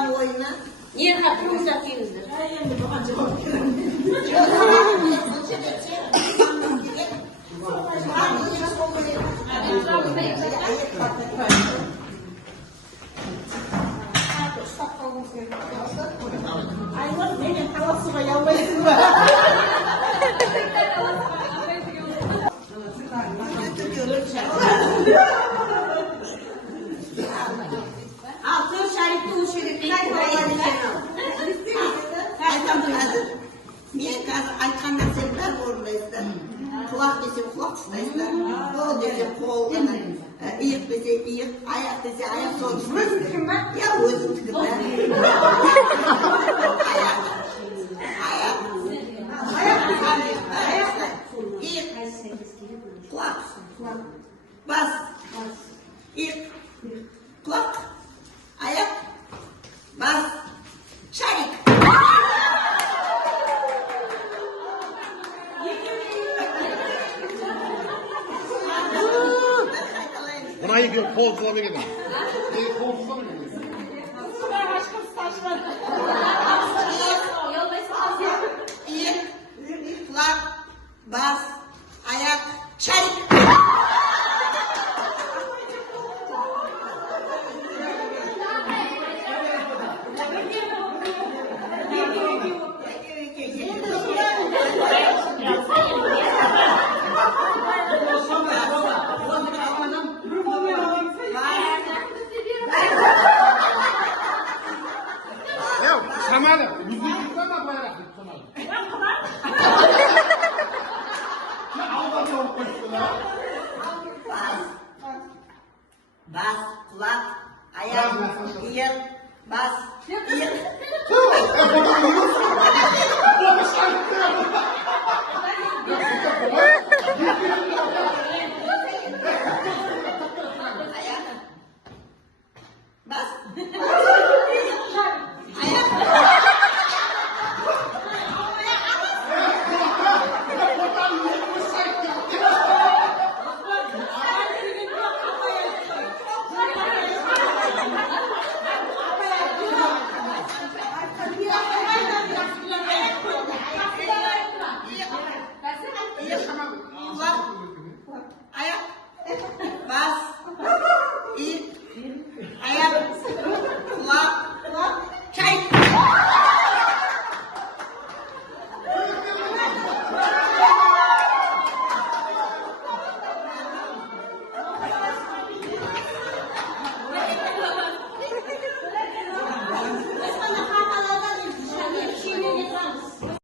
mı oyunu? Niye kapıyı uzatıyorsunuz? Aynen benim havasına yalvarıyorum. Altın şerifli uçuruk. Men aytqanda senlar o'rnaysizlar. Quloq desam quloq tutasizlar. Qo'l desam qo'l. Iyiq desa iyiq, oyoq desa oyoq so'zlaysizlar. Ya o'zimniki da. Oyoq. Iyiq. Quloq. Bas. Iyiq. Quloq. Oyoq. Bas. Sharik. Buna ilk yok, koltuğa bir gidin. İlk koltuğa mı gidin? İyi, kulak, bas, ayak, çelik. Ya Saman'ı, yüzünü yıkama bayrak tut Saman'ı. Ya Allah ne olmuştu lan? Bas, kulak, ayak, iyak, bas, iyak. Tüh, efendim, yürüsün. Bu bir şarkı.